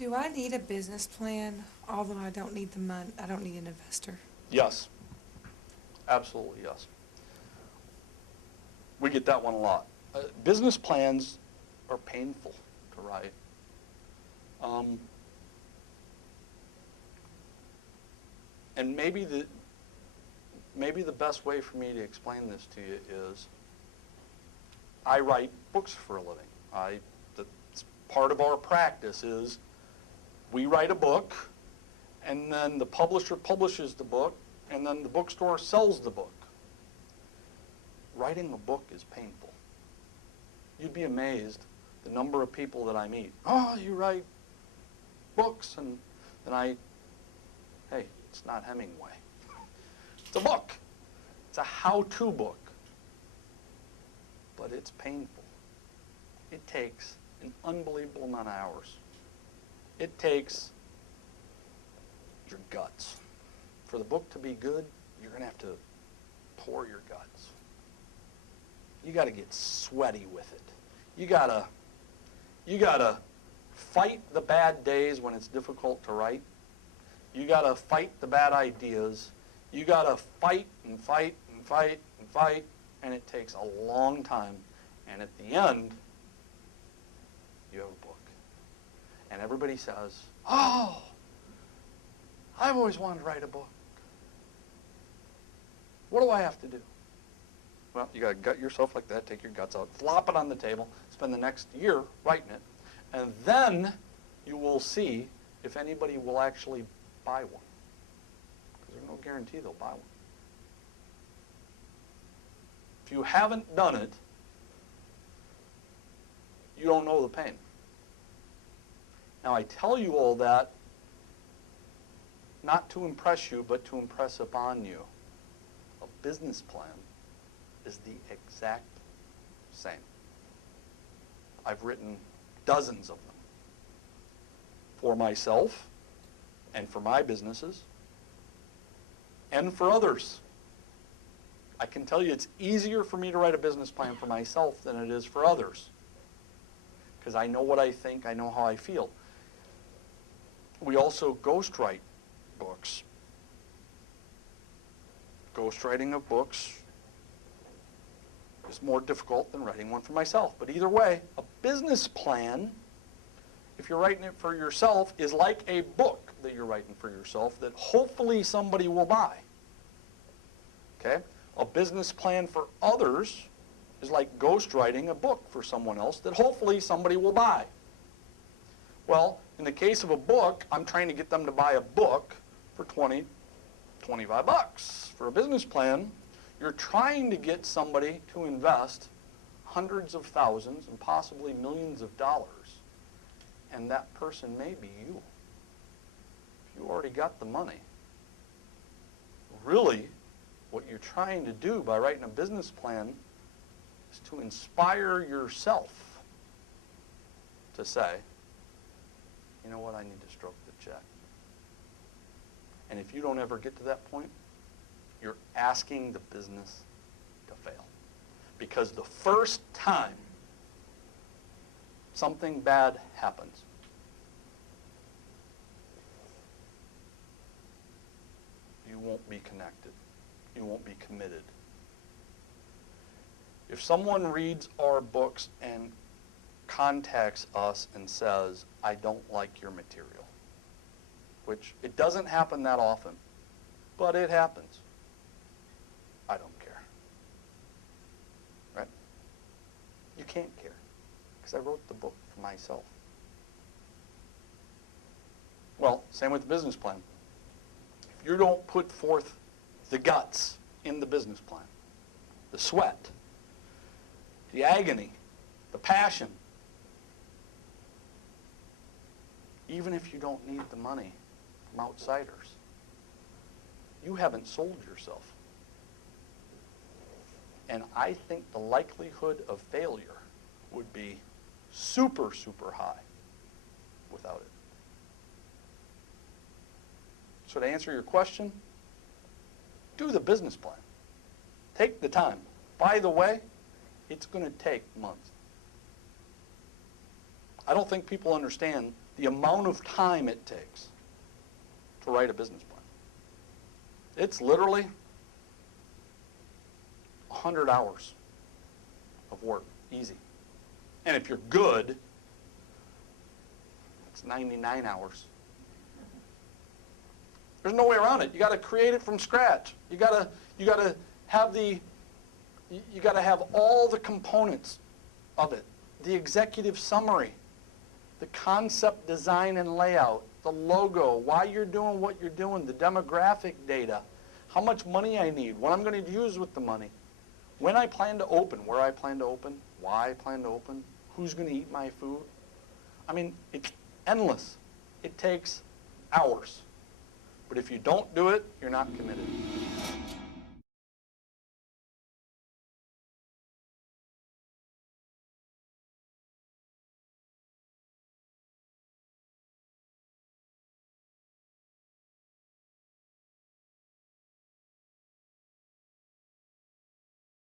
Do I need a business plan, although I don't need the money, I don't need an investor? Yes. Absolutely, yes. We get that one a lot. Business plans are painful to write. And maybe the best way for me to explain this to you is I write books for a living. That's part of our practice is we write a book, and then the publisher publishes the book, and then the bookstore sells the book. Writing a book is painful. You'd be amazed the number of people that I meet. Oh, you write books, and then hey, it's not Hemingway. It's a book. It's a how-to book. But it's painful. It takes an unbelievable amount of hours. It takes your guts. For the book to be good, you're going to have to pour your guts. You got to get sweaty with it. You got to fight the bad days when it's difficult to write. You got to fight the bad ideas. You got to fight and fight and fight and fight, and it takes a long time. And at the end, you have a book. And everybody says, oh, I've always wanted to write a book. What do I have to do? Well, you got to gut yourself like that, take your guts out, flop it on the table, spend the next year writing it, and then you will see if anybody will actually buy one. Because there's no guarantee they'll buy one. If you haven't done it, you don't know the pain. Now, I tell you all that not to impress you, but to impress upon you. A business plan is the exact same. I've written dozens of them for myself and for my businesses and for others. I can tell you it's easier for me to write a business plan for myself than it is for others because I know what I think, I know how I feel. We also ghostwrite books. Ghostwriting of books is more difficult than writing one for myself. But either way, a business plan, if you're writing it for yourself, is like a book that you're writing for yourself that hopefully somebody will buy. Okay? A business plan for others is like ghostwriting a book for someone else that hopefully somebody will buy. Well, in the case of a book, I'm trying to get them to buy a book for $20, $25. For a business plan, you're trying to get somebody to invest hundreds of thousands and possibly millions of dollars. And that person may be you. If you already got the money. Really, what you're trying to do by writing a business plan is to inspire yourself to say, you know what, I need to stroke the check. And if you don't ever get to that point, you're asking the business to fail. Because the first time something bad happens, you won't be connected. You won't be committed. If someone reads our books and contacts us and says, I don't like your material, which it doesn't happen that often, but it happens. I don't care. Right? You can't care because I wrote the book for myself. Well, same with the business plan. If you don't put forth the guts in the business plan, the sweat, the agony, the passion, even if you don't need the money from outsiders, you haven't sold yourself. And I think the likelihood of failure would be super, super high without it. So to answer your question, do the business plan. Take the time. By the way, it's going to take months. I don't think people understand the amount of time it takes to write a business plan. It's literally 100 hours of work, easy. And if you're good, it's 99 hours. There's no way around it. You got to create it from scratch. You got to have all the components of it. The executive summary, the concept design and layout, the logo, why you're doing what you're doing, the demographic data, how much money I need, what I'm going to use with the money, when I plan to open, where I plan to open, why I plan to open, who's going to eat my food. I mean, it's endless. It takes hours. But if you don't do it, you're not committed.